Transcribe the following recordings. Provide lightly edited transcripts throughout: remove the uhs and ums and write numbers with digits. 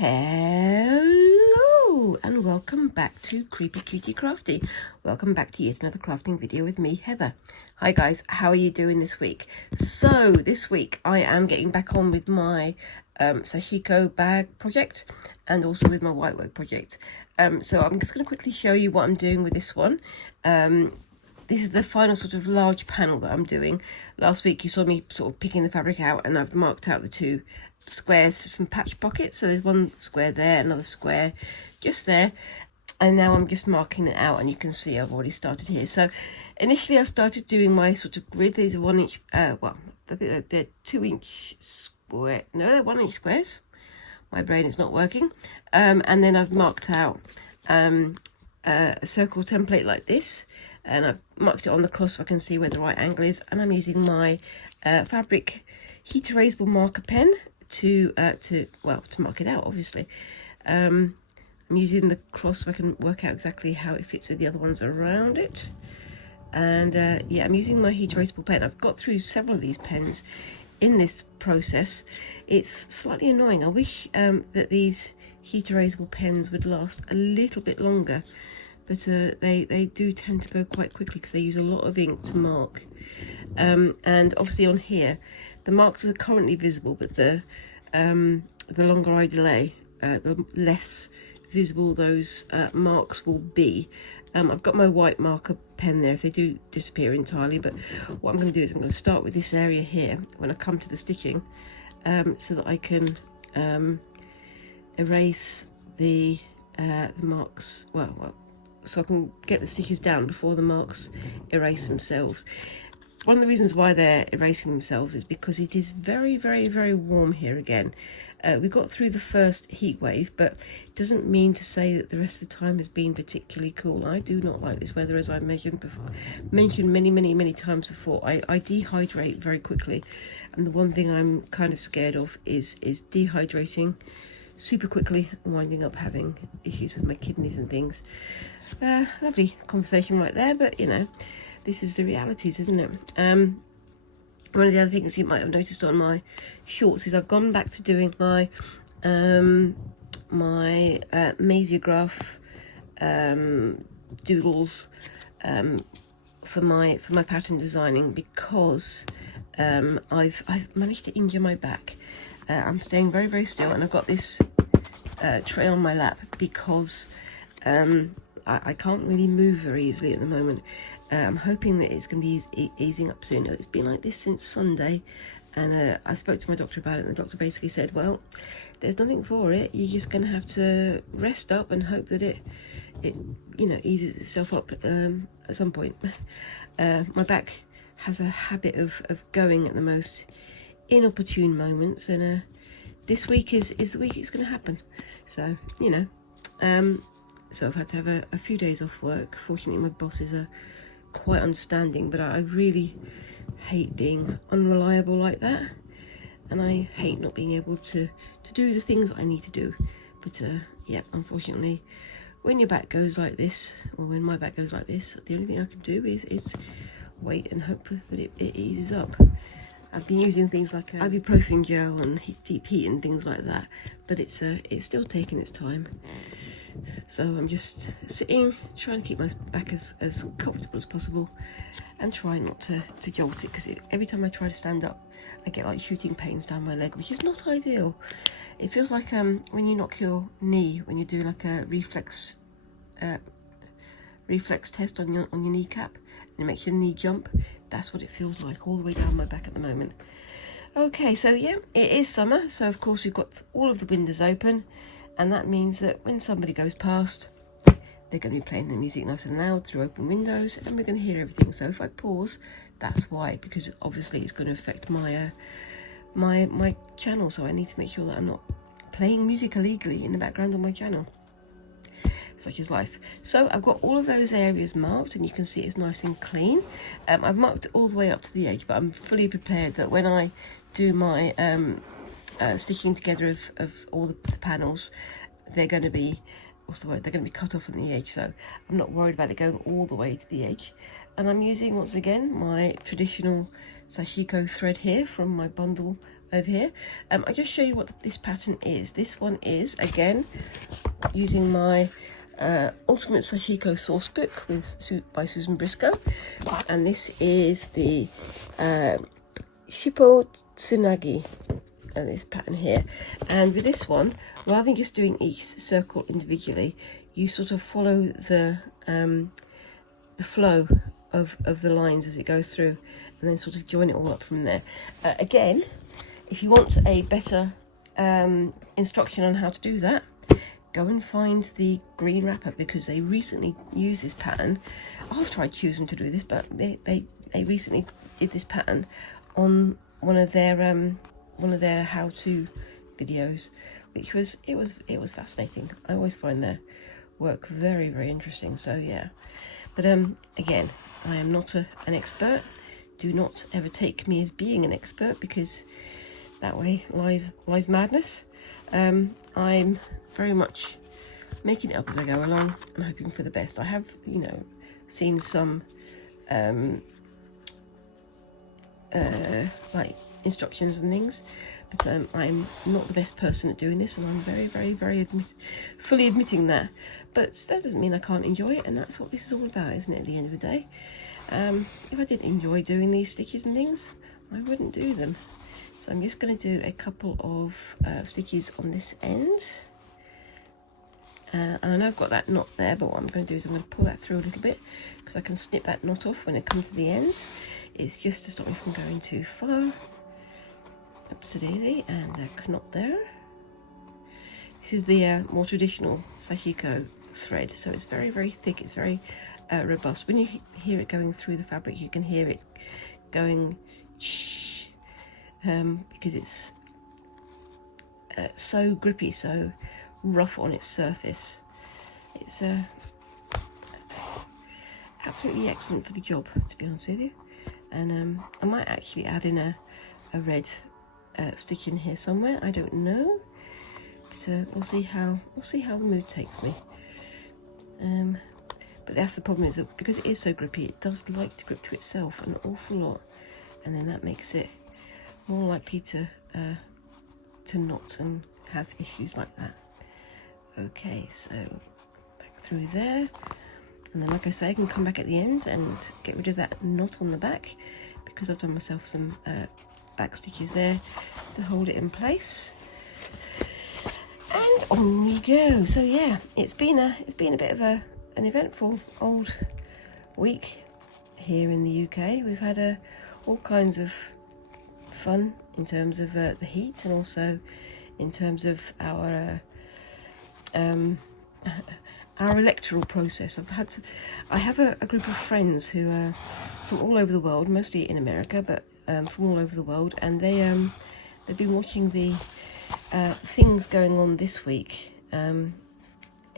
Hello and welcome back to Creepy Cutie Crafty. Welcome back to yet another crafting video with me, Heather. Hi guys, how are you doing this week? So this week I am getting back on with my Sashiko bag project and also with my whitework project. So I'm just going to quickly show you what I'm doing with this one. This is the final sort of large panel that I'm doing. Last week you saw me sort of picking the fabric out, and I've marked out the two squares for some patch pockets. So there's one square there, another square just there. And now I'm just marking it out, and you can see I've already started here. So initially I started doing my sort of grid. These are 1 inch, well, I think they're 2 inch square. No, they're 1 inch squares. My brain is not working. And then I've marked out a circle template like this, and I've marked it on the cross so I can see where the right angle is, and I'm using my fabric heat erasable marker pen to mark it out, obviously. I'm using the cross so I can work out exactly how it fits with the other ones around it. And yeah, I'm using my heat erasable pen. I've got through several of these pens in this process. It's slightly annoying. I wish that these heat erasable pens would last a little bit longer, but they do tend to go quite quickly because they use a lot of ink to mark. And obviously on here the marks are currently visible, but the longer I delay, the less visible those marks will be. I've got my white marker pen there if they do disappear entirely, but what I'm going to do is I'm going to start with this area here when I come to the stitching, so that I can erase the marks, so I can get the stitches down before the marks erase themselves. One of the reasons why they're erasing themselves is because it is very, very, very warm here again. We got through the first heat wave, but it doesn't mean to say that the rest of the time has been particularly cool. I do not like this weather, as I mentioned many times before. I dehydrate very quickly, and the one thing I'm kind of scared of is dehydrating super quickly and winding up having issues with my kidneys and things. Lovely conversation right there, but you know, this is the realities, isn't it? One of the other things you might have noticed on my shorts is I've gone back to doing my Mesiograph doodles for my pattern designing, because I've managed to injure my back. I'm staying very, very still, and I've got this tray on my lap because I can't really move very easily at the moment. I'm hoping that it's going to be easing up soon. It's been like this since Sunday, and I spoke to my doctor about it, and the doctor basically said, well, there's nothing for it. You're just going to have to rest up and hope that it eases itself up at some point. My back has a habit of going at the most inopportune moments, and this week is the week it's going to happen. So, you know, so I've had to have a few days off work. Fortunately, my bosses are quite understanding, but I really hate being unreliable like that, and I hate not being able to do the things I need to do. But yeah, unfortunately, when your back goes like this, or when my back goes like this, the only thing I can do is wait and hope that it eases up. I've been using things like ibuprofen gel and deep heat and things like that, but it's still taking its time. So I'm just sitting, trying to keep my back as comfortable as possible, and try not to jolt it, because every time I try to stand up I get like shooting pains down my leg, which is not ideal. It feels like when you knock your knee, when you do like a reflex test on your kneecap, and it makes your knee jump. That's what it feels like all the way down my back at the moment. Okay, so yeah, it is summer, so of course we've got all of the windows open, and that means that when somebody goes past, they're going to be playing the music nice and loud through open windows, and we're going to hear everything. So if I pause, that's why, because obviously it's going to affect my my channel, so I need to make sure that I'm not playing music illegally in the background on my channel. Such is life. So I've got all of those areas marked, and you can see it's nice and clean. I've marked it all the way up to the edge, but I'm fully prepared that when I do my stitching together of all the panels, they're going to be, they're going to be cut off on the edge, so I'm not worried about it going all the way to the edge. And I'm using, once again, my traditional Sashiko thread here from my bundle over here. I just show you what this pattern is. This one is, again, using my Ultimate Sashiko Sourcebook by Susan Briscoe, and this is the Shippo Tsunagi, this pattern here. And with this one, rather than just doing each circle individually, you sort of follow the flow of the lines as it goes through, and then sort of join it all up from there. Again, if you want a better instruction on how to do that, go and find the green wrapper, because they recently used this pattern. I've tried choosing to do this, but they recently did this pattern on one of their how-to videos, which was fascinating. I always find their work very, very interesting. So yeah, but again, I am not an expert. Do not ever take me as being an expert, because that way lies madness. I'm very much making it up as I go along and hoping for the best. I have, you know, seen some like instructions and things, but I'm not the best person at doing this, and I'm very fully admitting that. But that doesn't mean I can't enjoy it, and that's what this is all about, isn't it, at the end of the day? If I didn't enjoy doing these stitches and things, I wouldn't do them. So I'm just going to do a couple of stitches on this end, and I know I've got that knot there, but what I'm going to do is I'm going to pull that through a little bit, because I can snip that knot off when it comes to the end. It's just to stop me from going too far. Oopsie daisy, and a knot there. This is the more traditional Sashiko thread, so it's very thick. It's very robust. When you hear it going through the fabric, you can hear it going shh, because it's so grippy, so rough on its surface. It's absolutely excellent for the job, to be honest with you. And I might actually add in a red stitch in here somewhere. I don't know, but we'll see how the mood takes me. But that's the problem, is that because it is so grippy, it does like to grip to itself an awful lot, and then that makes it more likely to knot and have issues like that. Okay, so back through there, and then, like I say, I can come back at the end and get rid of that knot on the back, because I've done myself some back stitches there to hold it in place. And on we go. So yeah, it's been a bit of an eventful old week here in the UK. We've had all kinds of fun in terms of the heat, and also in terms of our electoral process. I have a group of friends who are from all over the world, mostly in America, but from all over the world, and they've been watching the things going on this week,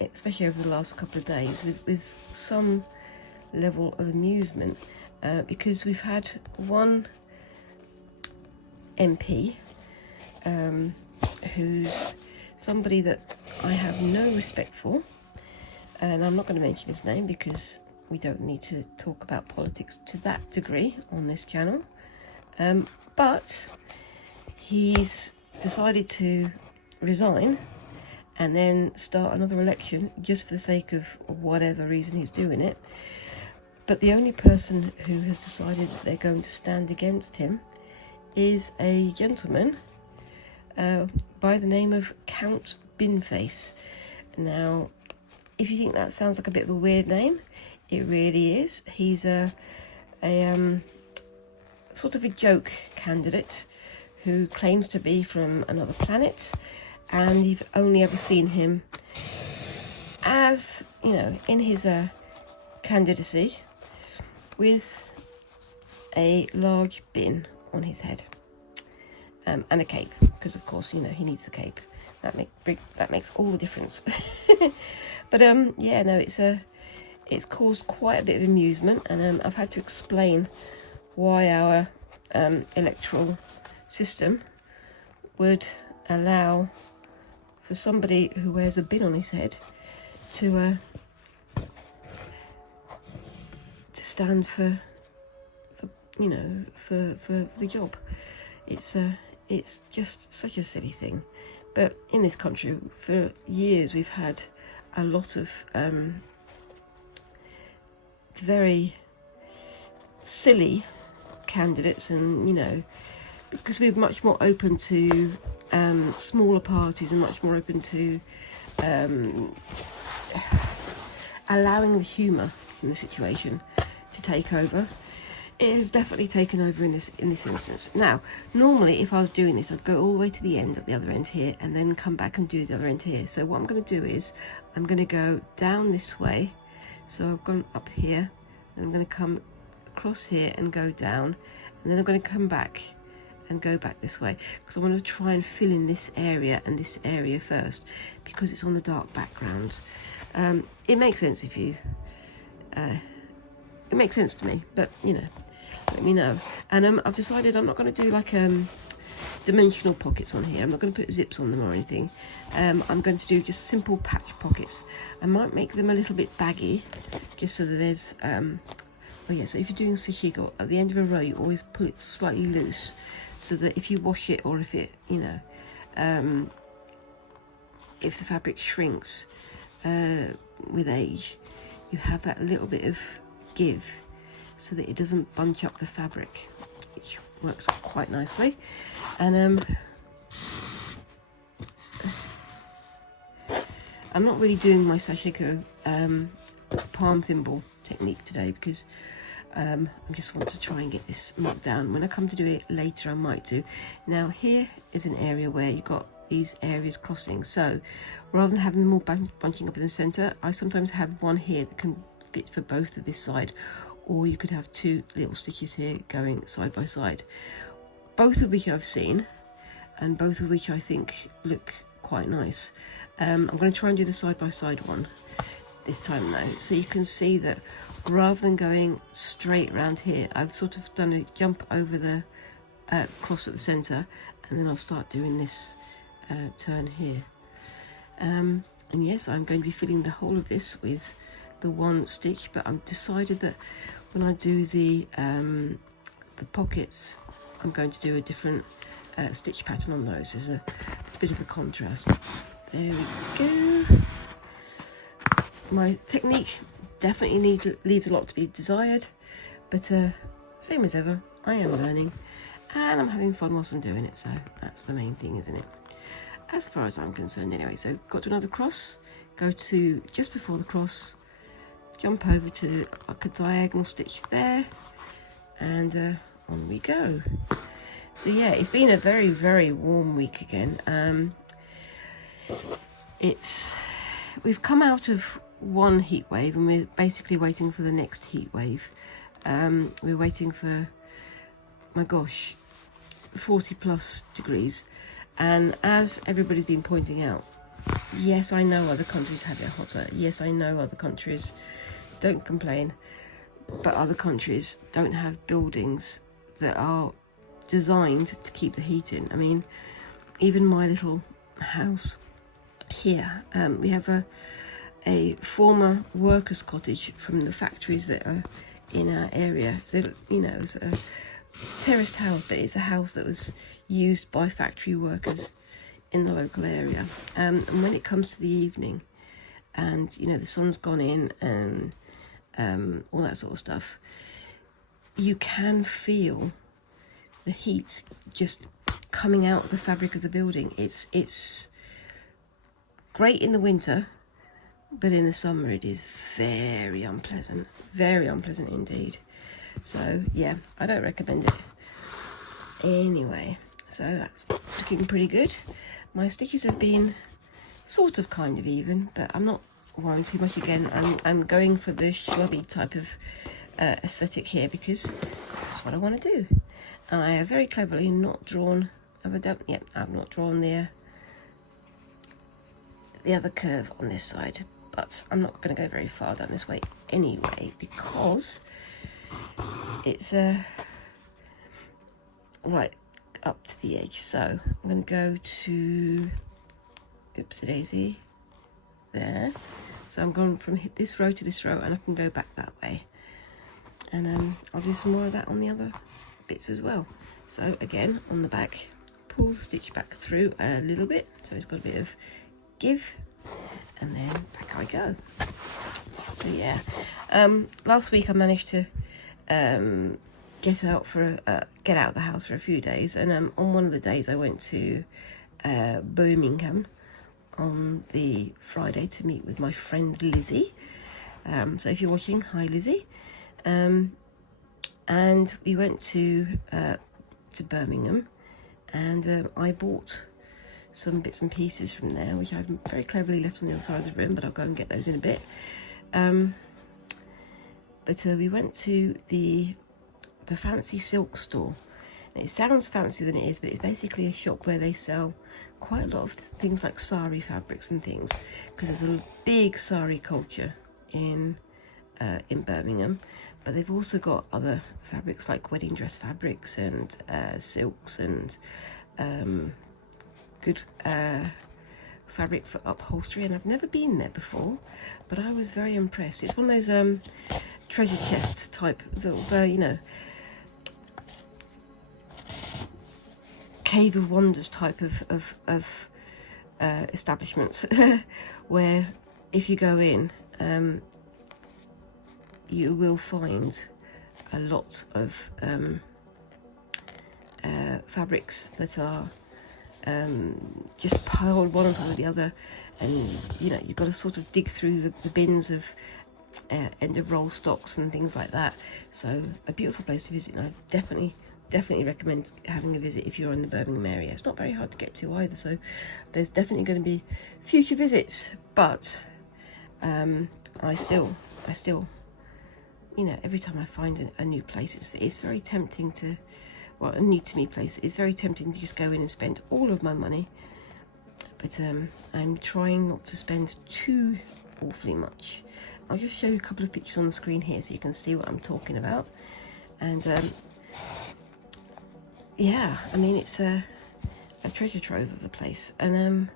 especially over the last couple of days, with some level of amusement, because we've had one MP who's somebody that I have no respect for, and I'm not going to mention his name because we don't need to talk about politics to that degree on this channel, but he's decided to resign and then start another election just for the sake of whatever reason he's doing it. But the only person who has decided that they're going to stand against him is a gentleman by the name of Count Binface. Now, if you think that sounds like a bit of a weird name, it really is. He's a sort of a joke candidate who claims to be from another planet, and you've only ever seen him as, you know, in his candidacy with a large bin on his head, and a cape, because of course, you know, he needs the cape. That makes all the difference. But yeah, no, it's caused quite a bit of amusement, and I've had to explain why our electoral system would allow for somebody who wears a bin on his head to stand for the job. It's It's just such a silly thing. But in this country, for years, we've had a lot of very silly candidates, and you know, because we're much more open to smaller parties and much more open to allowing the humour in the situation to take over. It has definitely taken over in this instance. Now, normally if I was doing this, I'd go all the way to the end at the other end here and then come back and do the other end here. So what I'm going to do is I'm going to go down this way. So I've gone up here, and I'm going to come across here and go down, and then I'm going to come back and go back this way, because I want to try and fill in this area and this area first, because it's on the dark background. It makes sense if you it makes sense to me, but you know, let me know. And I've decided I'm not going to do like dimensional pockets on here. I'm not going to put zips on them or anything. I'm going to do just simple patch pockets. I might make them a little bit baggy, just so that there's oh yeah, so if you're doing Sashiko, at the end of a row you always pull it slightly loose, so that if you wash it, or if it, you know, if the fabric shrinks with age, you have that little bit of give, so that it doesn't bunch up the fabric, which works quite nicely. And I'm not really doing my Sashiko palm thimble technique today, because I just want to try and get this knocked down. When I come to do it later, I might do. Now here is an area where you've got these areas crossing, so rather than having them all bunching up in the center, I sometimes have one here that can fit for both of this side, or you could have two little stitches here going side by side, both of which I've seen and both of which I think look quite nice. I'm going to try and do the side by side one this time though, so you can see that rather than going straight around here, I've sort of done a jump over the cross at the center, and then I'll start doing this turn here. And yes, I'm going to be filling the whole of this with the one stitch, but I've decided that when I do the pockets, I'm going to do a different stitch pattern on those. There's a bit of a contrast. There we go. My technique definitely leaves a lot to be desired, but same as ever, I am learning and I'm having fun whilst I'm doing it, so that's the main thing, isn't it? As far as I'm concerned anyway. So got to another cross, go to just before the cross, jump over to like a diagonal stitch there, and on we go. So yeah, it's been a very, very warm week again. We've come out of one heat wave and we're basically waiting for the next heat wave. We're waiting for, my gosh, 40 plus degrees, and as everybody's been pointing out, yes, I know other countries have it hotter, yes, I know other countries don't complain, but other countries don't have buildings that are designed to keep the heat in. I mean, even my little house here, we have a former workers' cottage from the factories that are in our area. So, you know, it's a terraced house, but it's a house that was used by factory workers in the local area. And when it comes to the evening, and you know, the sun's gone in and all that sort of stuff, you can feel the heat just coming out of the fabric of the building. It's great in the winter, but in the summer it is very unpleasant indeed. So yeah, I don't recommend it. Anyway, so that's looking pretty good. My stitches have been sort of kind of even, but I'm not worrying too much. Again, I'm going for the shabby type of aesthetic here, because that's what I want to do. And I have very cleverly not drawn, I've not drawn the other curve on this side, but I'm not going to go very far down this way anyway, because it's right up to the edge. So I'm going to go to, oopsie daisy, there. So I'm going from this row to this row, and I can go back that way, and I'll do some more of that on the other bits as well. So again, on the back, pull the stitch back through a little bit, so it's got a bit of give, and then back I go. So yeah, last week I managed to get out of the house for a few days, and on one of the days I went to Birmingham on the Friday to meet with my friend Lizzie. So if you're watching, hi Lizzie. And we went to Birmingham, and I bought some bits and pieces from there, which I've very cleverly left on the other side of the room, but I'll go and get those in a bit. But we went to the fancy silk store. And it sounds fancier than it is, but it's basically a shop where they sell quite a lot of things like sari fabrics and things, because there's a big sari culture in Birmingham. But they've also got other fabrics like wedding dress fabrics and silks and good fabric for upholstery. And I've never been there before, but I was very impressed. It's one of those treasure chest type sort of, you know, cave of wonders type of establishments where if you go in, you will find a lot of fabrics that are just piled one on top of the other, and you know, you've got to sort of dig through the bins of end of roll stocks and things like that. So a beautiful place to visit, and I definitely recommend having a visit if you're in the Birmingham area. It's not very hard to get to either, so there's definitely going to be future visits. But I still, you know, every time I find a new place, it's very tempting to, well, a new to me place, it's very tempting to just go in and spend all of my money. But I'm trying not to spend too awfully much. I'll just show you a couple of pictures on the screen here so you can see what I'm talking about. And yeah, I mean, it's a treasure trove of a place. And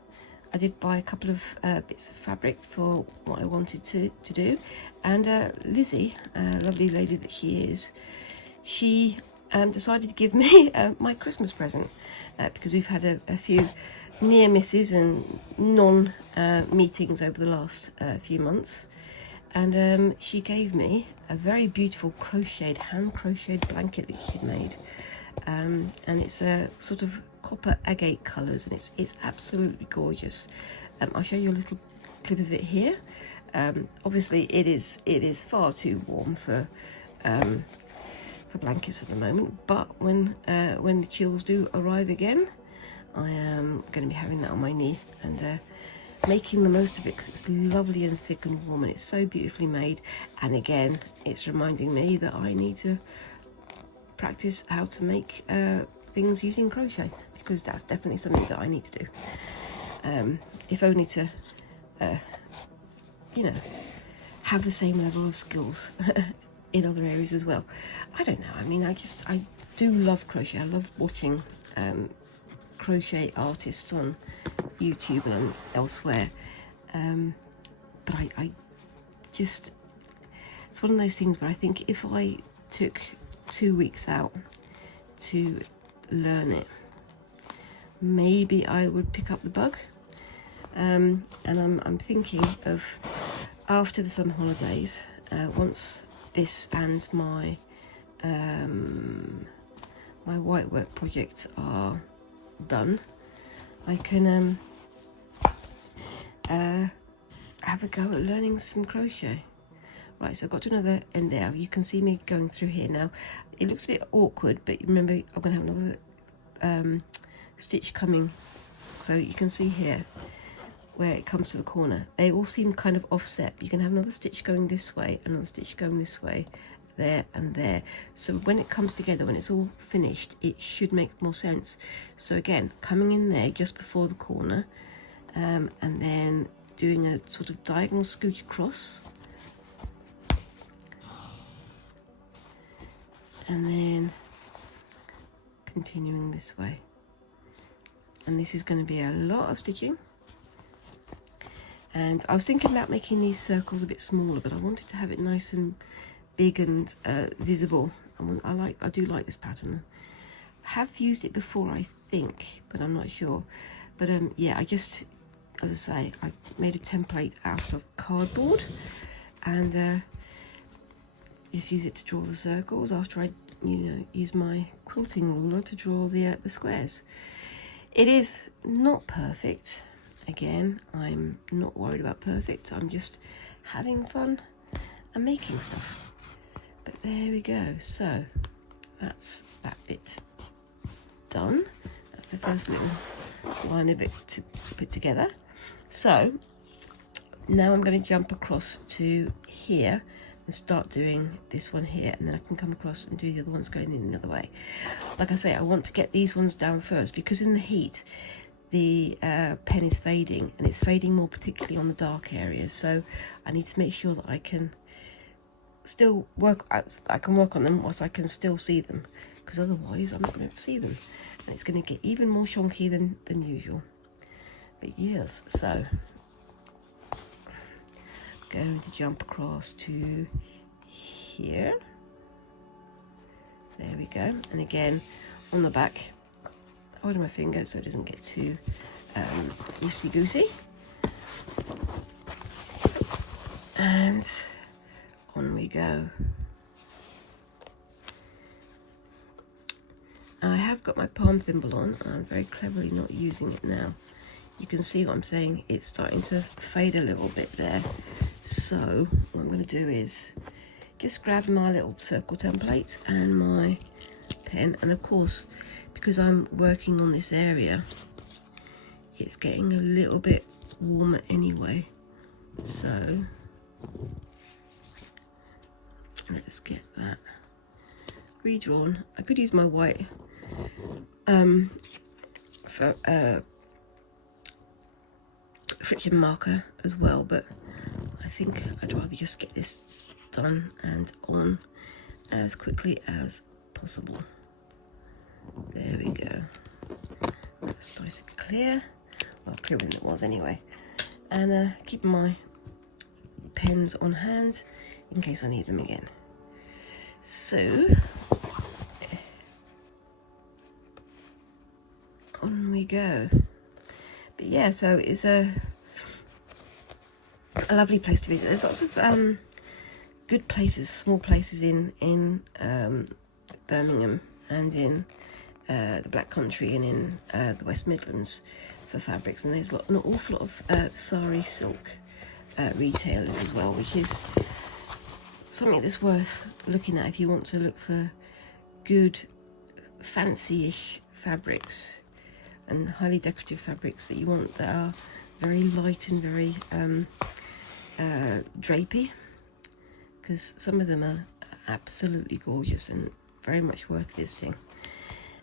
I did buy a couple of bits of fabric for what I wanted to do. And Lizzie, lovely lady that she is, she decided to give me my Christmas present because we've had a few near misses and non-meetings over the last few months. And she gave me a very beautiful hand-crocheted blanket that she'd made. And it's a sort of copper agate colours, and it's absolutely gorgeous. I'll show you a little clip of it here. Obviously it is far too warm for blankets at the moment, but when the chills do arrive again, I am going to be having that on my knee and making the most of it, because it's lovely and thick and warm, and it's so beautifully made. And again, it's reminding me that I need to practice how to make things using crochet, because that's definitely something that I need to do, if only to you know, have the same level of skills in other areas as well. I don't know, I mean, I do love crochet. I love watching crochet artists on YouTube and elsewhere, but I just, it's one of those things where I think if I took 2 weeks out to learn it, maybe I would pick up the bug. And I'm thinking of, after the summer holidays, once this and my my whitework project are done, I can have a go at learning some crochet. Right, so I've got to another end there. You can see me going through here now. It looks a bit awkward, but remember, I'm going to have another stitch coming. So you can see here where it comes to the corner. They all seem kind of offset. You can have another stitch going this way, another stitch going this way, there and there. So when it comes together, when it's all finished, it should make more sense. So again, coming in there just before the corner, and then doing a sort of diagonal scooch across, and then continuing this way. And this is going to be a lot of stitching. And I was thinking about making these circles a bit smaller, but I wanted to have it nice and big and visible. I do like this pattern. I have used it before, I think, but I'm not sure. But yeah, I just, as I say, I made a template out of cardboard and just use it to draw the circles after I, you know, use my quilting ruler to draw the squares. It is not perfect. Again, I'm not worried about perfect. I'm just having fun and making stuff. But there we go. So that's that bit done. That's the first little line of it to put together. So now I'm going to jump across to here and start doing this one here, and then I can come across and do the other ones going in the other way. Like I say, I want to get these ones down first because in the heat the pen is fading, and it's fading more particularly on the dark areas, so I need to make sure that I can still work on them whilst I can still see them, because otherwise I'm not going to be able to see them and it's going to get even more shonky than usual. But yes, so going to jump across to here. There we go. And again on the back, holding my finger so it doesn't get too loosey goosey. And on we go. I have got my palm thimble on, and I'm very cleverly not using it now. You can see what I'm saying, it's starting to fade a little bit there. So what I'm going to do is just grab my little circle template and my pen, and of course because I'm working on this area it's getting a little bit warmer anyway, so let's get that redrawn. I could use my white friction marker as well, but I think I'd rather just get this done and on as quickly as possible. There we go. That's nice and clear. Well, clearer than it was anyway. And keep my pens on hand in case I need them again. So on we go. But yeah, so it's a lovely place to visit. There's lots of good places, small places in Birmingham and in the Black Country and in the West Midlands for fabrics, and there's an awful lot of sari silk retailers as well, which is something that's worth looking at if you want to look for good fancy-ish fabrics and highly decorative fabrics that you want that are very light and very drapey, because some of them are absolutely gorgeous and very much worth visiting.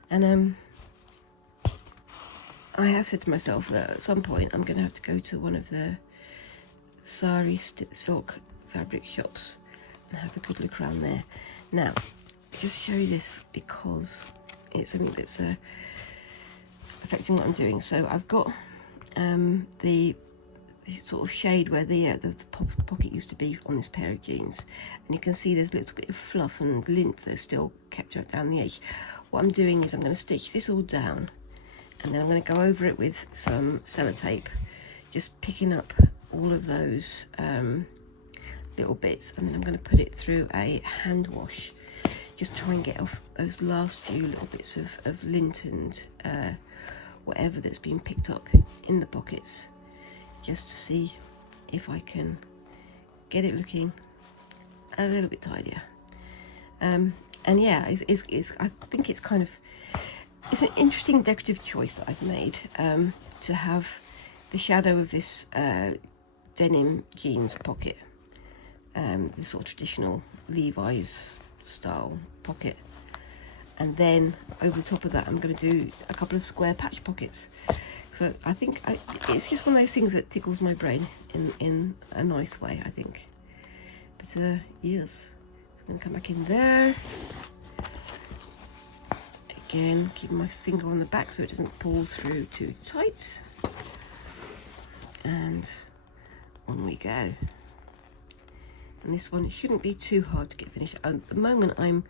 And I have said to myself that at some point I'm going to have to go to one of the sari silk fabric shops and have a good look around there. Now, just show you this because it's something that's affecting what I'm doing. So I've got the sort of shade where the pocket used to be on this pair of jeans, and you can see there's a little bit of fluff and lint that's still kept down the edge. What I'm doing is I'm going to stitch this all down, and then I'm going to go over it with some sellotape, just picking up all of those little bits, and then I'm going to put it through a hand wash, just try and get off those last few little bits of lint and whatever that's been picked up in the pockets, just to see if I can get it looking a little bit tidier. And yeah, I think it's kind of, it's an interesting decorative choice that I've made, to have the shadow of this denim jeans pocket, the sort of traditional Levi's style pocket, and then over the top of that I'm going to do a couple of square patch pockets. So I think it's just one of those things that tickles my brain in a nice way, I think. But yes, so I'm going to come back in there. Again, keep my finger on the back so it doesn't pull through too tight. And on we go. And this one shouldn't be too hard to get finished. At the moment I'm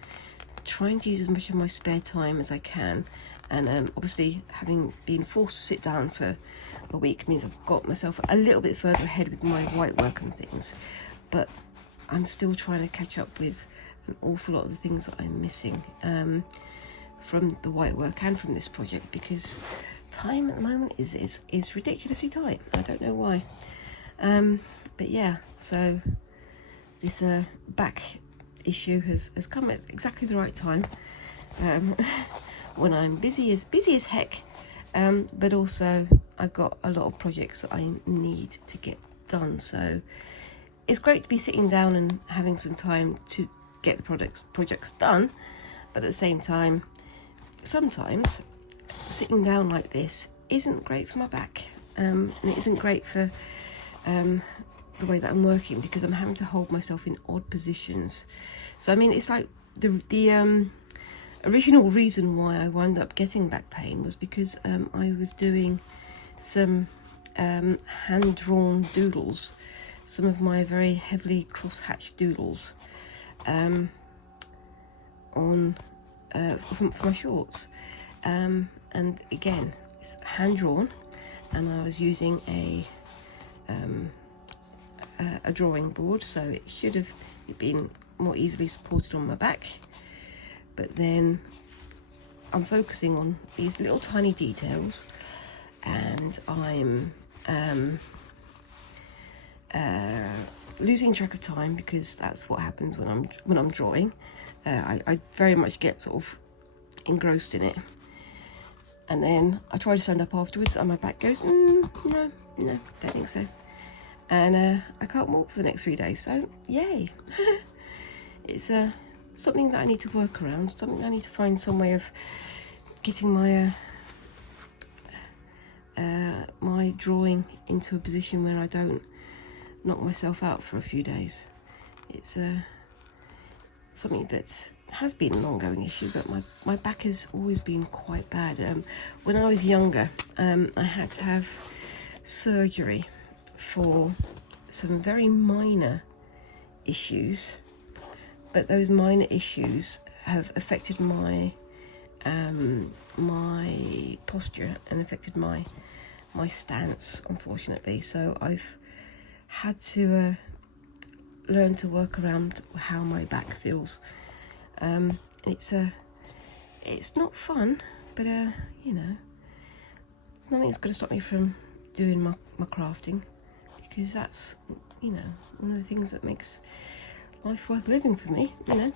trying to use as much of my spare time as I can, and obviously having been forced to sit down for a week means I've got myself a little bit further ahead with my white work and things, but I'm still trying to catch up with an awful lot of the things that I'm missing from the white work and from this project, because time at the moment is ridiculously tight. I don't know why, but yeah, so this back issue has come at exactly the right time, when I'm busy as heck, but also I've got a lot of projects that I need to get done. So it's great to be sitting down and having some time to get the projects done, but at the same time, sometimes sitting down like this isn't great for my back, and it isn't great for the way that I'm working, because I'm having to hold myself in odd positions. So I mean, it's like the original reason why I wound up getting back pain was because I was doing some hand-drawn doodles, some of my very heavily cross-hatched doodles on for my shorts, and again, it's hand-drawn, and I was using a drawing board, so it should have been more easily supported on my back. But then I'm focusing on these little tiny details, and I'm losing track of time, because that's what happens when I'm drawing. I very much get sort of engrossed in it, and then I try to stand up afterwards and my back goes, no, don't think so, and I can't walk for the next 3 days. So yay. It's something that I need to work around, something that I need to find some way of getting my my drawing into a position where I don't knock myself out for a few days. It's something that has been an ongoing issue, but my back has always been quite bad. When I was younger, I had to have surgery for some very minor issues, but those minor issues have affected my my posture and affected my stance, unfortunately. So I've had to learn to work around how my back feels. It's not fun, but you know, nothing's going to stop me from doing my crafting, because that's, you know, one of the things that makes life worth living for me, you know.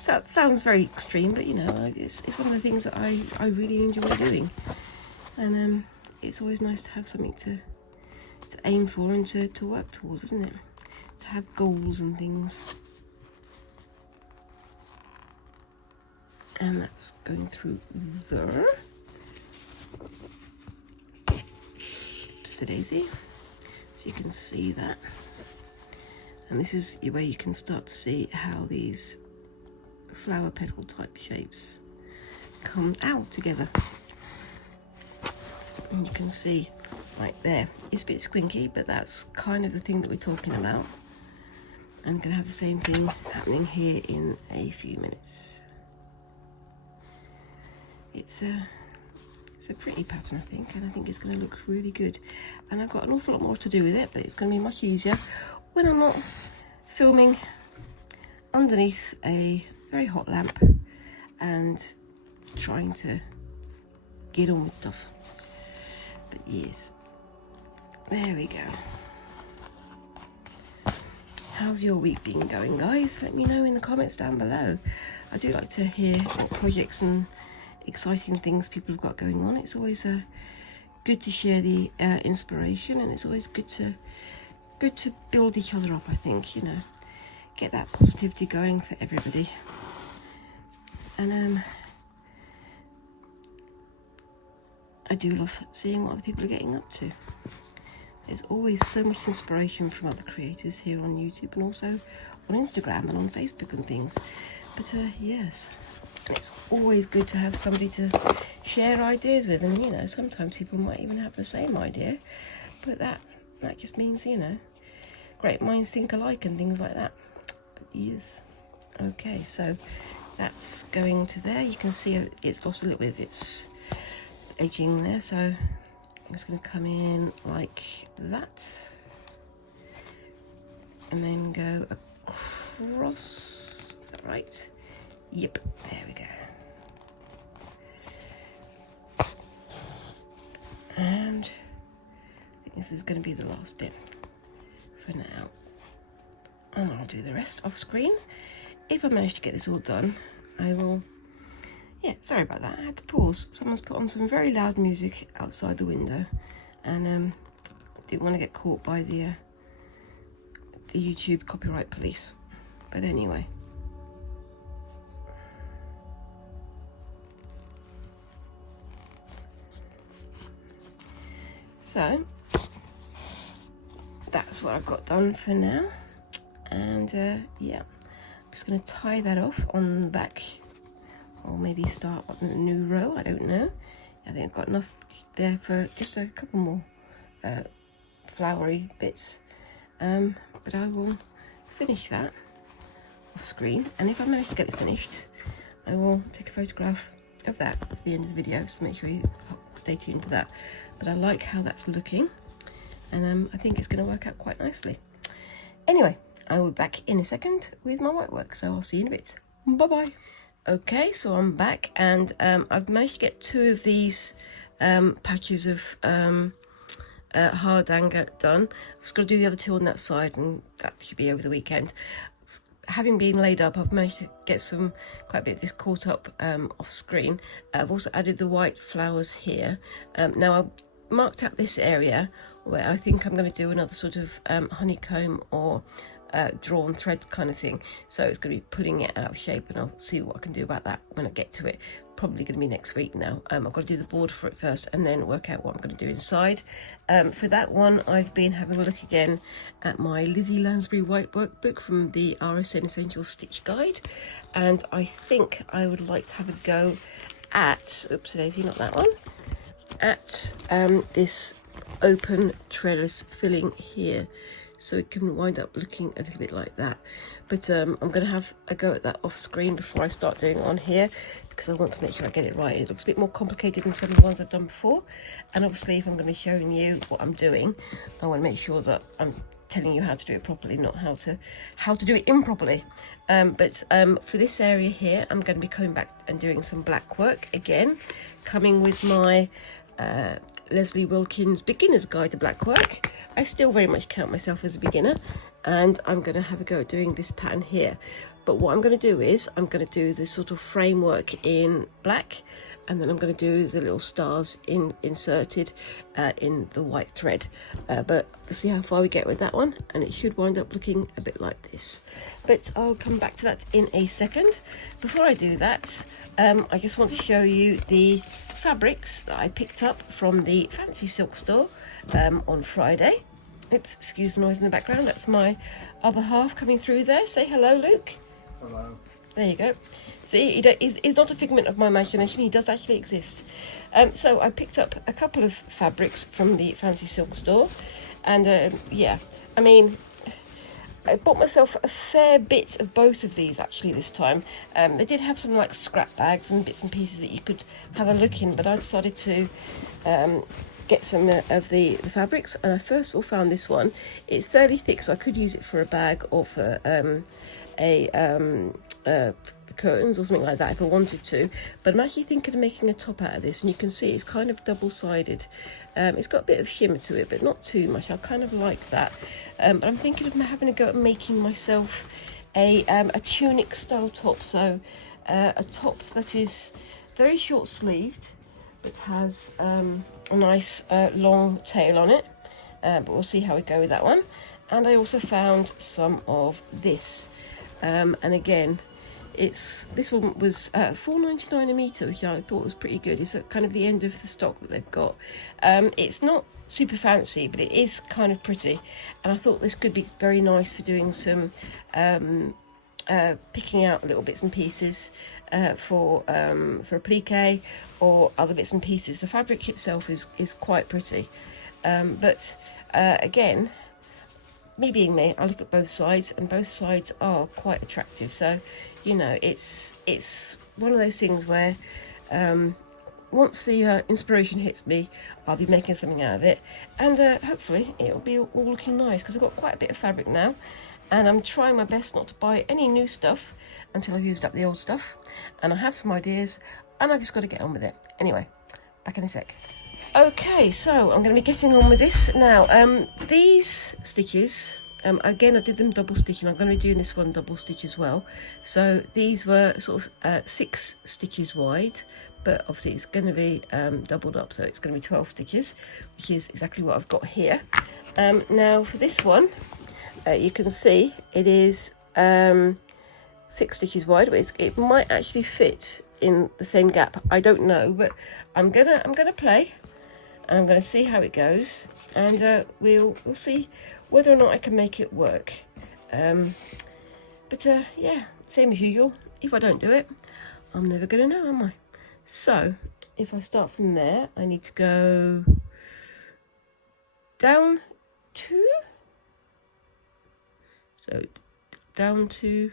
So that sounds very extreme, but you know, it's one of the things that I really enjoy doing, and it's always nice to have something to aim for and to work towards, isn't it? To have goals and things. And that's going through there. Daisy, so you can see that, and this is where you can start to see how these flower petal type shapes come out together, and you can see like there, it's a bit squinky, but that's kind of the thing that we're talking about. I'm going to have the same thing happening here in a few minutes. It's a pretty pattern, I think, and I think it's going to look really good. And I've got an awful lot more to do with it, but it's going to be much easier when I'm not filming underneath a very hot lamp and trying to get on with stuff. But yes, there we go. How's your week been going, guys? Let me know in the comments down below. I do like to hear what projects and exciting things people have got going on. It's always good to share the inspiration, and it's always good to build each other up, I think, you know, get that positivity going for everybody. And I do love seeing what other people are getting up to. There's always so much inspiration from other creators here on YouTube, and also on Instagram and on Facebook and things. But yes, and it's always good to have somebody to share ideas with, and you know, sometimes people might even have the same idea, but that just means, you know, great minds think alike and things like that. But yes, okay, so that's going to there. You can see it's lost a little bit of its edging there, so I'm just going to come in like that and then go across. Is that right? Yep, there we go. And I think this is going to be the last bit for now, and I'll do the rest off screen. If I manage to get this all done, I will. Yeah, sorry about that, I had to pause. Someone's put on some very loud music outside the window, and didn't want to get caught by the YouTube copyright police. But anyway, so that's what I've got done for now, and yeah, I'm just going to tie that off on the back, or maybe start on a new row, I don't know. I think I've got enough there for just a couple more flowery bits, but I will finish that off screen, and if I manage to get it finished, I will take a photograph of that at the end of the video, so make sure you stay tuned for that. But I like how that's looking, and I think it's going to work out quite nicely. Anyway, I will be back in a second with my whitework, so I'll see you in a bit. Bye bye. Okay, so I'm back, and I've managed to get 2 of these patches of hard angle done. I've just got to do the other 2 on that side, and that should be over the weekend. Having been laid up, I've managed to get quite a bit of this caught up off screen. I've also added the white flowers here. Now I've marked out this area where I think I'm going to do another sort of honeycomb or drawn thread kind of thing, so it's going to be pulling it out of shape, and I'll see what I can do about that when I get to it. Probably going to be next week now. I've got to do the border for it first and then work out what I'm going to do inside. For that one, I've been having a look again at my Lizzie Lansbury whitework book from the RSN Essential Stitch Guide, and I think I would like to have a go at, oops daisy, not that one, at this open trellis filling here, so it can wind up looking a little bit like that. But I'm going to have a go at that off screen before I start doing it on here, because I want to make sure I get it right. It looks a bit more complicated than some of the ones I've done before, and obviously if I'm going to be showing you what I'm doing, I want to make sure that I'm telling you how to do it properly, not how to do it improperly. But for this area here, I'm going to be coming back and doing some black work again, coming with my Leslie Wilkins Beginner's Guide to Blackwork. I still very much count myself as a beginner, and I'm going to have a go at doing this pattern here. But what I'm going to do is I'm going to do the sort of framework in black, and then I'm going to do the little stars inserted in the white thread. But we'll see how far we get with that one, and it should wind up looking a bit like this. But I'll come back to that in a second. Before I do that, I just want to show you the fabrics that I picked up from the Fancy Silk store on Friday. Oops, excuse the noise in the background. That's my other half coming through there. Say hello, Luke. Hello. There you go. See, he's not a figment of my imagination. He does actually exist. So I picked up a couple of fabrics from the Fancy Silk store, and yeah, I mean, I bought myself a fair bit of both of these actually this time. They did have some like scrap bags and bits and pieces that you could have a look in, but I decided to get some of the fabrics, and I first of all found this one. It's fairly thick, so I could use it for a bag or for curtains or something like that if I wanted to. But I'm actually thinking of making a top out of this, and you can see it's kind of double-sided. It's got a bit of shimmer to it, but not too much. I kind of like that. But I'm thinking of having a go at making myself a tunic style top, so a top that is very short sleeved, that has a nice long tail on it, but we'll see how we go with that one. And I also found some of this, and again, this one was $4.99 a metre, which I thought was pretty good. It's at kind of the end of the stock that they've got. It's not super fancy, but it is kind of pretty, and I thought this could be very nice for doing some picking out little bits and pieces for a plique or other bits and pieces. The fabric itself is quite pretty, but again, me being me, I look at both sides, and both sides are quite attractive. So, you know, it's one of those things where once the inspiration hits me, I'll be making something out of it, and hopefully it'll be all looking nice, because I've got quite a bit of fabric now, and I'm trying my best not to buy any new stuff until I've used up the old stuff, and I have some ideas, and I've just got to get on with it. Anyway, back in a sec. Okay, so I'm going to be getting on with this now. These stitches, again, I did them double stitching. I'm going to be doing this one double stitch as well. So these were sort of 6 stitches wide, but obviously it's going to be doubled up, so it's going to be 12 stitches, which is exactly what I've got here. Now for this one, you can see it is 6 stitches wide, but it might actually fit in the same gap. I don't know, but I'm gonna play, and I'm gonna see how it goes, and we'll see whether or not I can make it work. But yeah, same as usual. If I don't do it, I'm never gonna know, am I? So if I start from there, I need to go down 2. So down 2.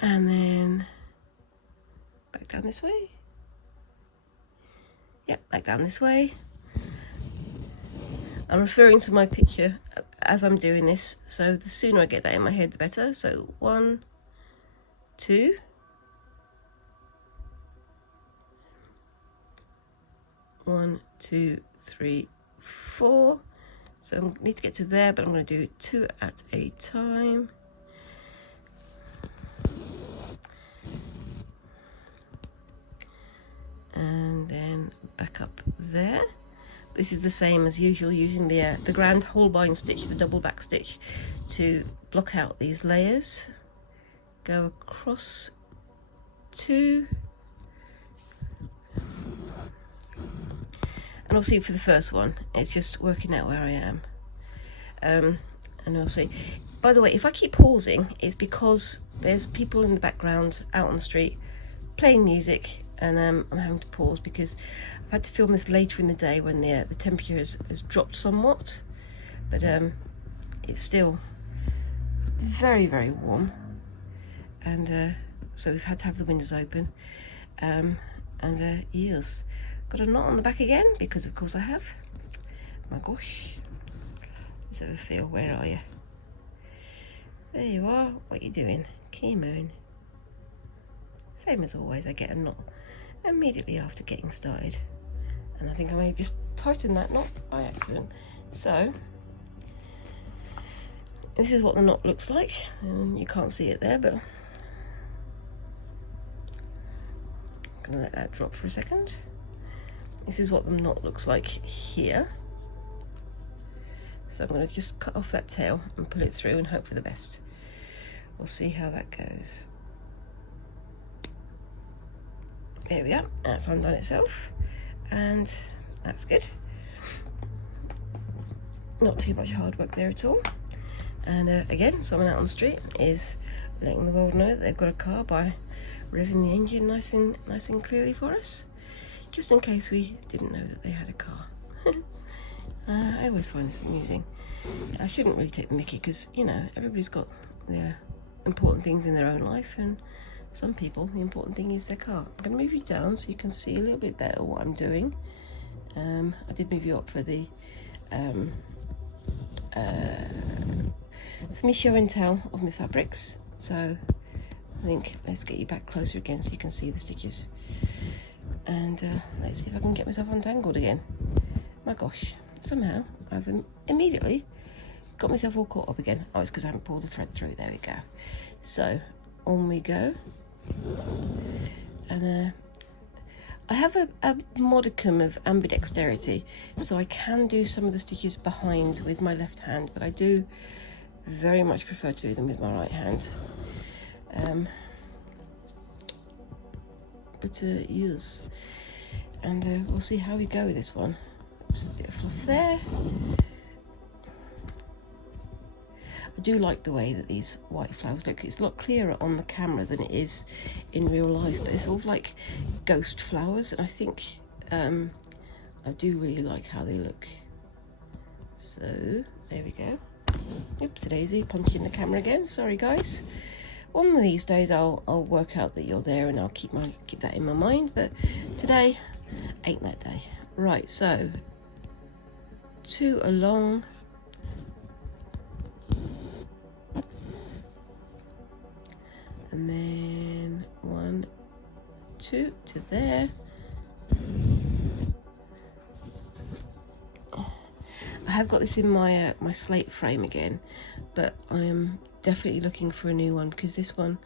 And then back down this way. Yep, back down this way. I'm referring to my picture as I'm doing this, so the sooner I get that in my head, the better. So 1, 2. 1, 2, 3, 4. So I need to get to there, but I'm going to do 2 at a time. And then back up there. This is the same as usual, using the grand Holbein stitch, the double back stitch, to block out these layers. Go across 2. And obviously for the first one, it's just working out where I am. And we'll see. By the way, if I keep pausing, it's because there's people in the background out on the street playing music, and I'm having to pause because I've had to film this later in the day when the temperature has dropped somewhat, but it's still very, very warm, and so we've had to have the windows open, and yes, got a knot on the back again, because of course I have. My gosh, let's have a feel. Where are you? There you are. What are you doing? Come on. Same as always, I get a knot immediately after getting started, and I think I may have just tightened that knot by accident. So this is what the knot looks like, and you can't see it there, but I'm gonna let that drop for a second. This is what the knot looks like here. So I'm going to just cut off that tail and pull it through and hope for the best. We'll see how that goes. There we are, that's undone itself, and that's good. Not too much hard work there at all. And again, someone out on the street is letting the world know that they've got a car by revving the engine nice and clearly for us, just in case we didn't know that they had a car. I always find this amusing. I shouldn't really take the mickey, because, you know, everybody's got their important things in their own life, and some people, the important thing is their car. I'm going to move you down so you can see a little bit better what I'm doing. I did move you up for the for me show and tell of my fabrics, so I think let's get you back closer again so you can see the stitches, and let's see if I can get myself untangled again. My gosh, somehow I've immediately got myself all caught up again. Oh, it's because I haven't pulled the thread through. There we go. So on we go, and I have a modicum of ambidexterity, so I can do some of the stitches behind with my left hand, but I do very much prefer to do them with my right hand. Yes, and we'll see how we go with this one. Just a bit of fluff there. I do like the way that these white flowers look. It's a lot clearer on the camera than it is in real life, but it's all like ghost flowers, and I think I do really like how they look. So there we go. Oops, daisy, punching the camera again. Sorry guys. One of these days I'll work out that you're there and I'll keep that in my mind, but today ain't that day. Right, so 2 along, and then 1, 2 to there. I have got this in my my slate frame again, but I am definitely looking for a new one because this one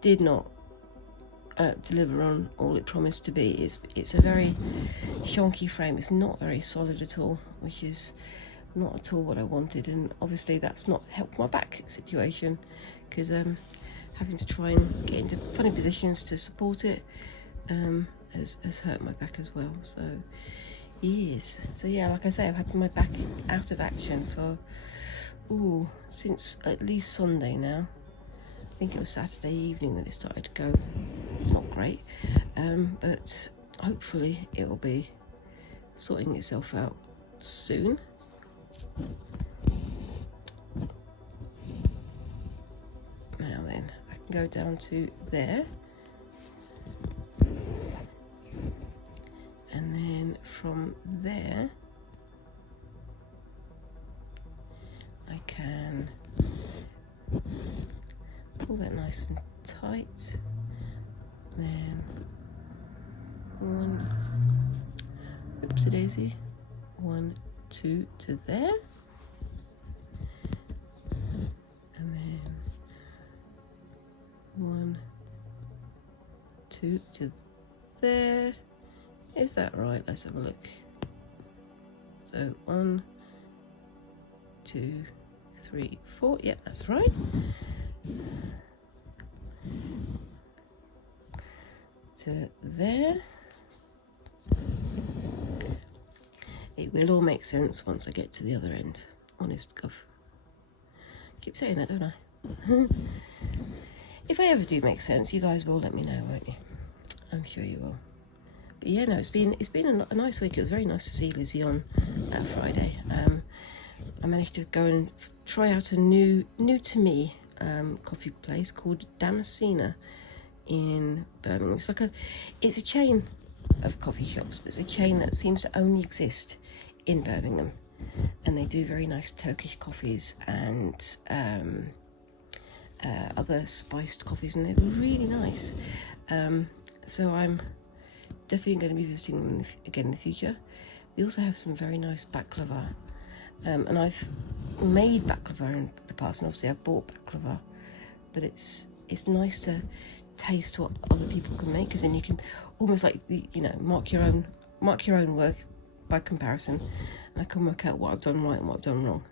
did not deliver on all it promised to be. It's a very shonky frame. It's not very solid at all, which is not at all what I wanted, and obviously that's not helped my back situation because having to try and get into funny positions to support it has hurt my back as well. So yes, so yeah, like I say, I've had my back out of action for since at least Sunday now. I think it was Saturday evening that it started to go not great, but hopefully it'll be sorting itself out soon. Now then, I can go down to there, and then from there I can pull that nice and tight, then oopsie daisy, 1, 2 to there, and then 1, 2 to there. Is that right? Let's have a look. So 1, 2, 3, 4. Yeah, that's right. To there. It will all make sense once I get to the other end. Honest Gov. Keep saying that, don't I? If I ever do make sense, you guys will let me know, won't you? I'm sure you will. But yeah, no, it's been a nice week. It was very nice to see Lizzie on Friday. I managed to go and try out a new to me coffee place called Damascena in Birmingham. It's a chain of coffee shops, but it's a chain that seems to only exist in Birmingham, and they do very nice Turkish coffees and other spiced coffees, and they're really nice. So I'm definitely going to be visiting them again in the future. They also have some very nice baklava, and I've made baklava in the past, and obviously I've bought baklava, but it's nice to taste what other people can make, because then you can almost mark your own work by comparison, and I can work out what I've done right and what I've done wrong.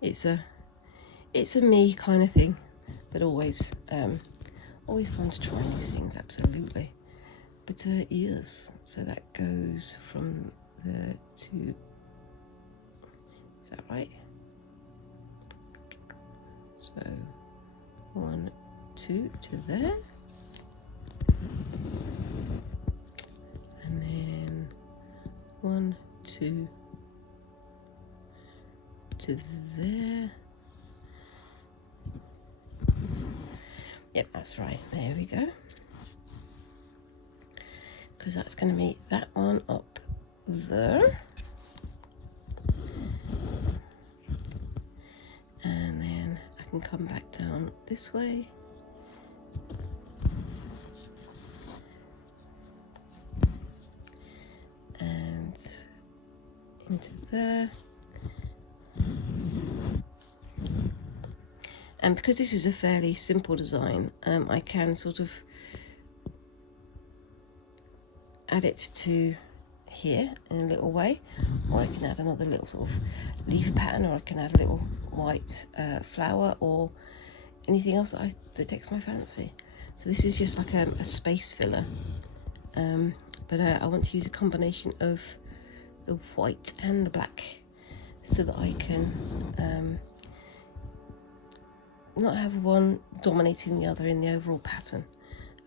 It's a me kind of thing, but always fun to try new things, absolutely. But yes, so that goes from the two. Is that right? So 1, 2 to there, and then 1, 2 to there. Yep, that's right. There we go. Because that's going to meet that one up there. And then I can come back down this way. And into there. And because this is a fairly simple design, I can sort of add it to here in a little way, or I can add another little sort of leaf pattern, or I can add a little white flower, or anything else that takes my fancy. So this is just like a space filler, but I want to use a combination of the white and the black so that I can not have one dominating the other in the overall pattern.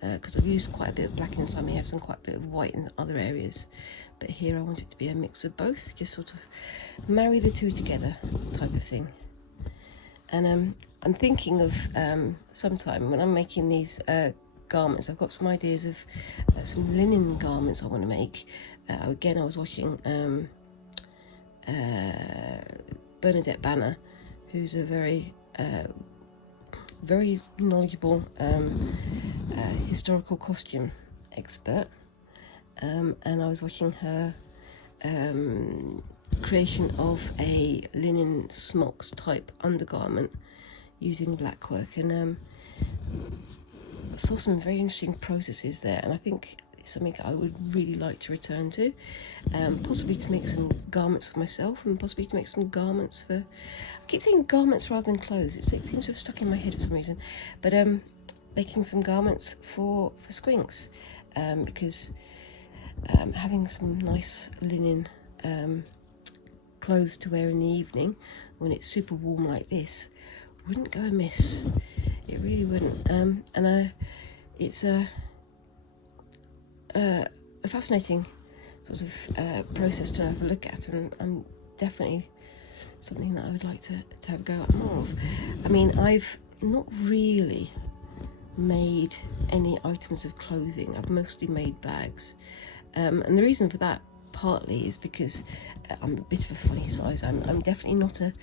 because I've used quite a bit of black in some areas and quite a bit of white in other areas, but here I want it to be a mix of both, just sort of marry the two together type of thing. And I'm thinking of sometime when I'm making these garments, I've got some ideas of some linen garments I want to make. Again, I was watching Bernadette Banner, who's a very knowledgeable historical costume expert, and I was watching her creation of a linen smocks type undergarment using Blackwork, and I saw some very interesting processes there, and I think it's something I would really like to return to, possibly to make some garments for myself, and possibly to make some garments for, I keep saying garments rather than clothes, it seems to have stuck in my head for some reason, but making some garments for squinks, because having some nice linen clothes to wear in the evening when it's super warm like this wouldn't go amiss. It really wouldn't. And it's a fascinating sort of process to have a look at, and I'm definitely something that I would like to have a go at more of. I mean, I've not really made any items of clothing. I've mostly made bags, and the reason for that partly is because I'm a bit of a funny size. I'm definitely not a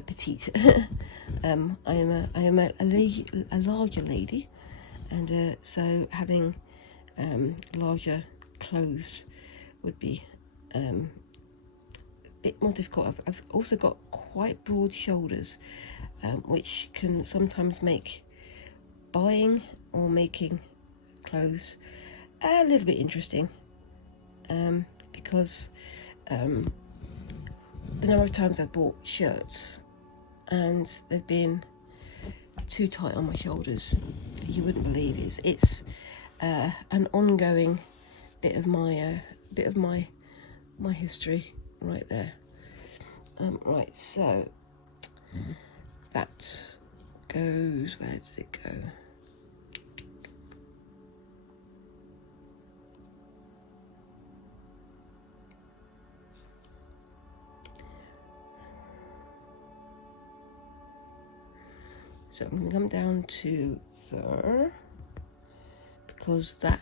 petite. I am a larger lady, and so having larger clothes would be a bit more difficult. I've also got quite broad shoulders, which can sometimes make buying or making clothes a little bit interesting, because the number of times I've bought shirts and they've been too tight on my shoulders, you wouldn't believe. It's an ongoing bit of my history right there. Right, so that goes, where does it go? So I'm going to come down to there, because that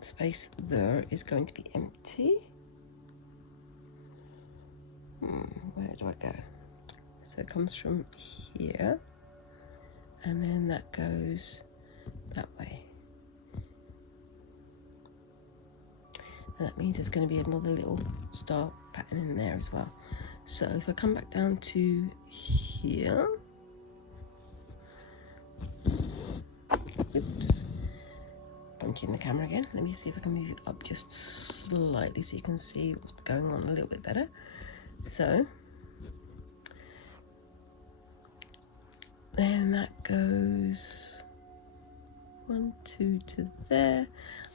space there is going to be empty. Where do I go? So it comes from here, and then that goes that way. And that means there's going to be another little star pattern in there as well. So if I come back down to here, oops, bunching the camera again. Let me see if I can move it up just slightly so you can see what's going on a little bit better. So then that goes 1, 2 to there.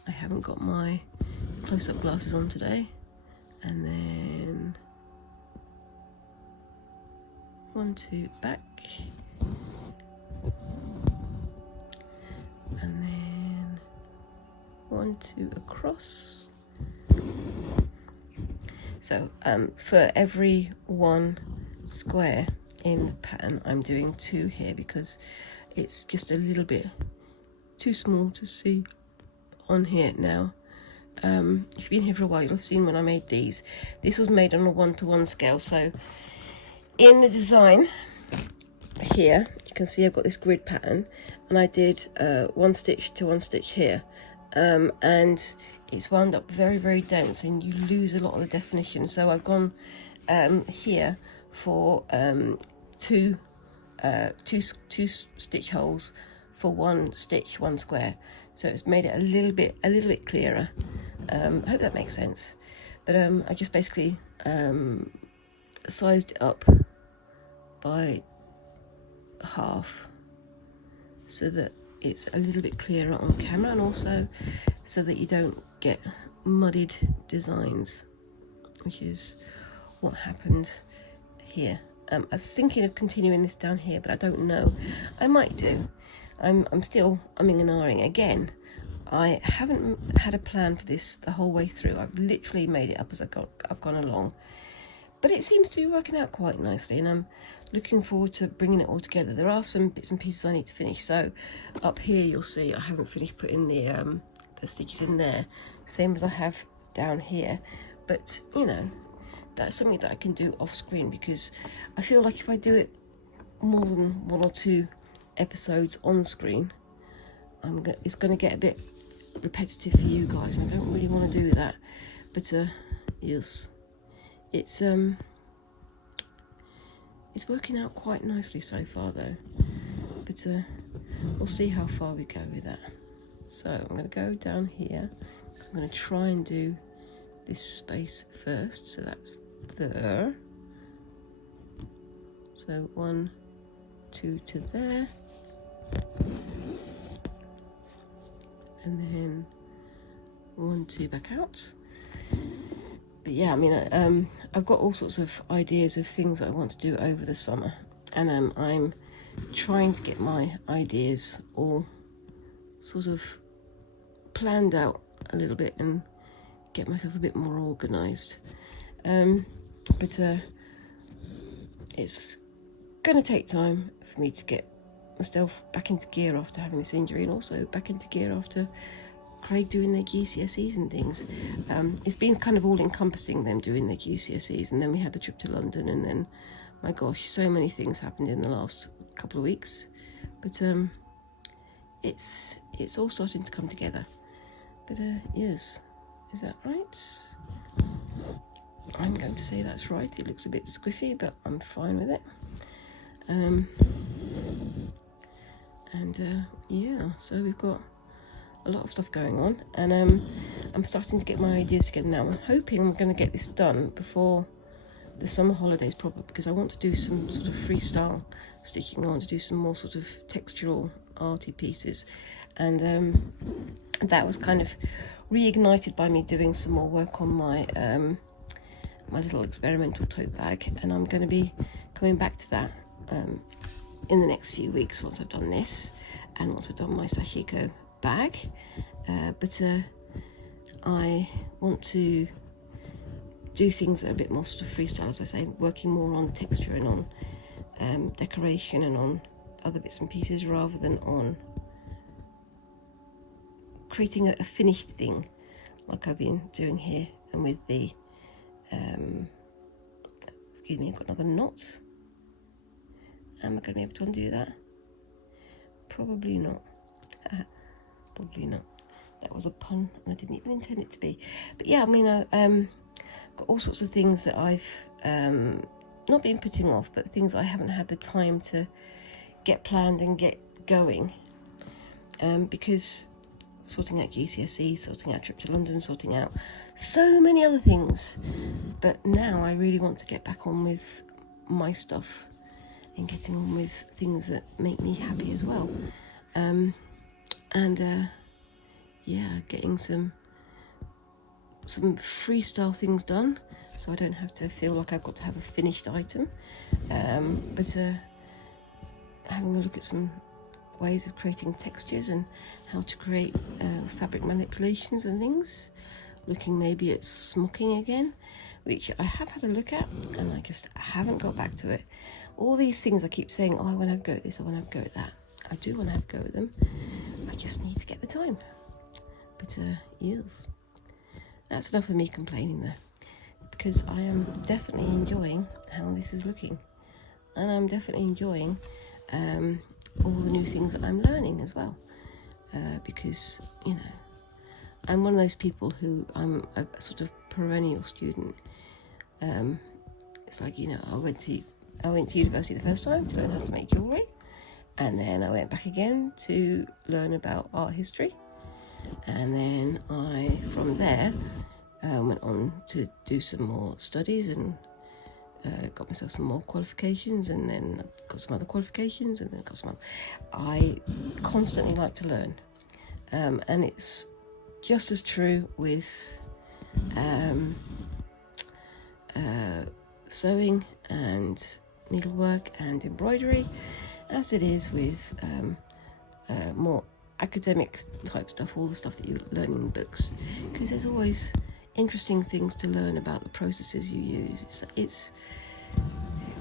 I haven't got my close-up glasses on today. And then 1, 2 back. And then 1, 2 across. So for every 1 square in the pattern, I'm doing 2 here because it's just a little bit too small to see on here now. If you've been here for a while, you'll have seen when I made these. This was made on a 1-to-1 scale. So in the design here, you can see I've got this grid pattern, and I did 1 stitch to 1 stitch here, and it's wound up very, very dense, and you lose a lot of the definition. So I've gone here for 2 stitch holes for 1 stitch, 1 square. So it's made it a little bit clearer. I hope that makes sense. But I just basically sized it up by half so that it's a little bit clearer on camera, and also so that you don't get muddied designs, which is what happened here. I was thinking of continuing this down here, but I don't know. I might do. I'm still umming and ahhing. Again, I haven't had a plan for this the whole way through. I've literally made it up as I've gone along. But it seems to be working out quite nicely, and I'm looking forward to bringing it all together. There are some bits and pieces I need to finish. So up here you'll see I haven't finished putting the stitches in there, same as I have down here. But, you know, that's something that I can do off screen, because I feel like if I do it more than 1 or 2 episodes on screen, it's going to get a bit repetitive for you guys, and I don't really want to do that. But yes, it's working out quite nicely so far though, but we'll see how far we go with that. So I'm going to go down here, so I'm going to try and do this space first, so that's there, so 1, 2 to there, and then 1, 2 back out. But yeah, I mean, I've got all sorts of ideas of things that I want to do over the summer, and I'm trying to get my ideas all sort of planned out a little bit and get myself a bit more organised. But it's going to take time for me to get myself back into gear after having this injury, and also back into gear after Craig doing their GCSEs and things. It's been kind of all encompassing, them doing their GCSEs, and then we had the trip to London, and then, my gosh, so many things happened in the last couple of weeks. But it's all starting to come together. But yes, is that right? I'm going to say that's right. It looks a bit squiffy, but I'm fine with it. Yeah, so we've got a lot of stuff going on, and I'm starting to get my ideas together now. I'm hoping I'm going to get this done before the summer holidays, probably, because I want to do some sort of freestyle stitching. I want to do some more sort of textural arty pieces, and that was kind of reignited by me doing some more work on my my little experimental tote bag, and I'm going to be coming back to that in the next few weeks once I've done this, and once I've done my Sashiko bag. But I want to do things that are a bit more sort of freestyle, as I say, working more on texture and on decoration and on other bits and pieces, rather than on creating a finished thing like I've been doing here. And with the excuse me, I've got another knot. Am I going to be able to undo that? Probably not. Probably not. That was a pun, and I didn't even intend it to be. But yeah, I mean, got all sorts of things that I've not been putting off, but things I haven't had the time to get planned and get going, because sorting out GCSE, sorting out trip to London, sorting out so many other things. But now I really want to get back on with my stuff and getting on with things that make me happy as well. Yeah, getting some freestyle things done, so I don't have to feel like I've got to have a finished item. But having a look at some ways of creating textures and how to create fabric manipulations and things. Looking maybe at smocking again, which I have had a look at, and I just haven't got back to it. All these things I keep saying, oh, I want to have a go at this, I want to have a go at that. I do want to have a go at them. I just need to get the time. But yes, that's enough of me complaining though, because I am definitely enjoying how this is looking, and I'm definitely enjoying all the new things that I'm learning as well, because, you know, I'm one of those people who, I'm a sort of perennial student. It's like, you know, I went to university the first time to learn how to make jewellery, and then I went back again to learn about art history, and then from there went on to do some more studies, and got myself some more qualifications, and then got some other qualifications, and then got some other. I constantly like to learn, and it's just as true with sewing and needlework and embroidery as it is with more academic type stuff, all the stuff that you learn in books, because there's always interesting things to learn about the processes you use. It's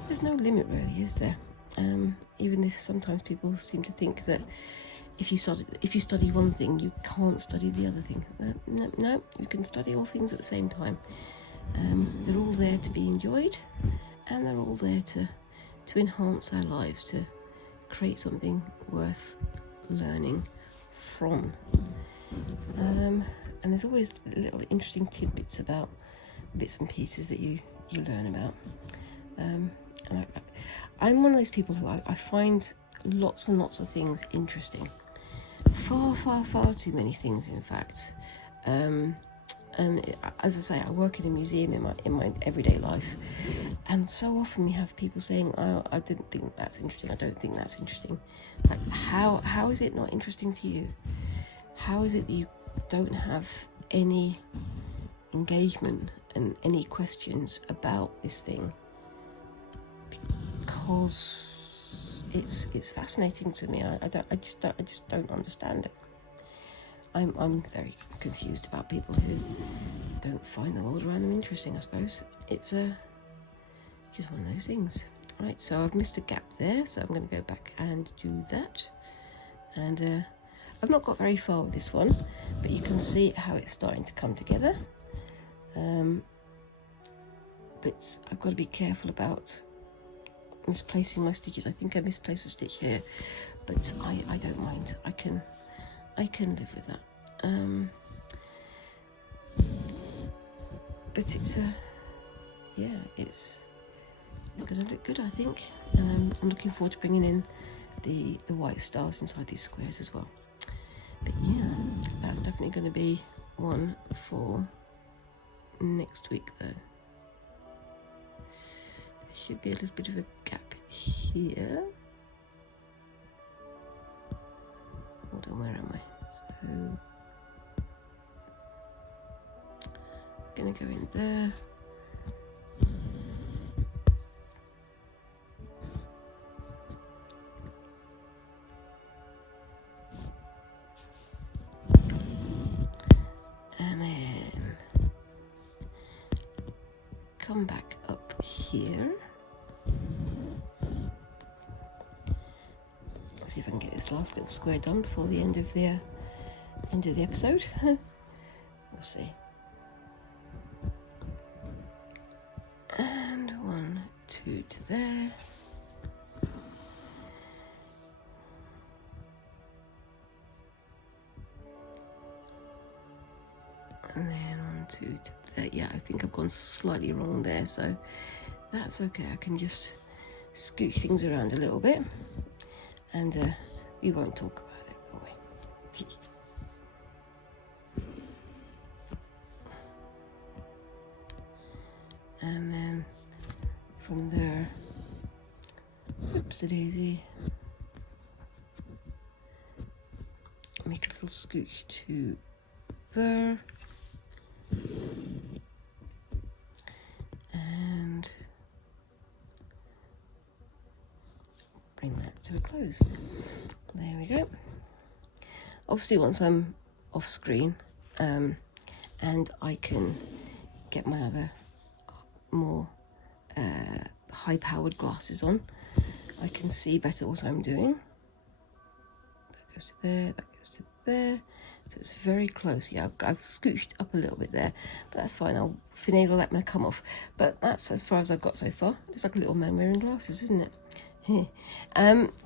there's no limit really, is there? Even if sometimes people seem to think that if you study one thing, you can't study the other thing. No, you can study all things at the same time. They're all there to be enjoyed, and they're all there to enhance our lives, to create something worth learning from. And there's always little interesting tidbits about bits and pieces that you learn about. And I'm one of those people who I find lots and lots of things interesting. Far too many things, in fact. And as I say, I work in a museum in my everyday life, and so often we have people saying, "Oh, I didn't think that's interesting. I don't think that's interesting." Like, how is it not interesting to you? How is it that you don't have any engagement and any questions about this thing? Because it's fascinating to me. I just don't understand it. I'm very confused about people who don't find the world around them interesting, I suppose. It's just one of those things. Right, so I've missed a gap there, so I'm going to go back and do that. And I've not got very far with this one, but you can see how it's starting to come together. But I've got to be careful about misplacing my stitches. I think I misplaced a stitch here, but I don't mind. I can live with that. But it's going to look good, I think. And I'm looking forward to bringing in the white stars inside these squares as well. But yeah, that's definitely going to be one for next week, though. There should be a little bit of a gap here. Hold on, where am I? So I'm going to go in there. And then come back up here. Let's see if I can get this last little square done before the end of the episode. We'll see. And 1, 2 to there. And then 1, 2 to there. Yeah, I think I've gone slightly wrong there, so that's okay. I can just scooch things around a little bit, and we won't talk about it, will we? And then from there, oopsie-daisy, make a little scooch to there, and bring that to a close. There we go. Obviously, once I'm off screen, and I can get my other more high-powered glasses on, I can see better what I'm doing. That goes to there, that goes to there, so it's very close. Yeah, I've scooched up a little bit there, but that's fine. I'll finagle that when I come off. But that's as far as I've got so far. It's like a little man wearing glasses, isn't it?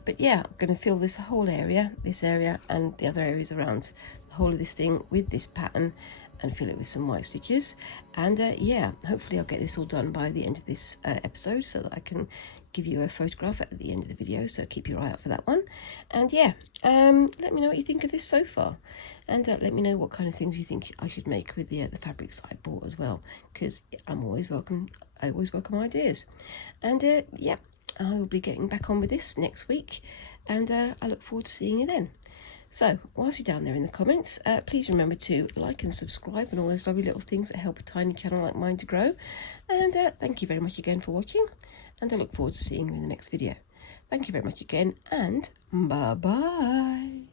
But yeah, I'm going to fill this whole area, and the other areas around the whole of this thing with this pattern, and fill it with some white stitches. And yeah, hopefully I'll get this all done by the end of this episode, so that I can give you a photograph at the end of the video, so keep your eye out for that one. And yeah, let me know what you think of this so far, and let me know what kind of things you think I should make with the fabrics I bought as well, because I always welcome ideas. And yeah, I will be getting back on with this next week, and I look forward to seeing you then. So, whilst you're down there in the comments, please remember to like and subscribe and all those lovely little things that help a tiny channel like mine to grow. And thank you very much again for watching, and I look forward to seeing you in the next video. Thank you very much again, and bye-bye.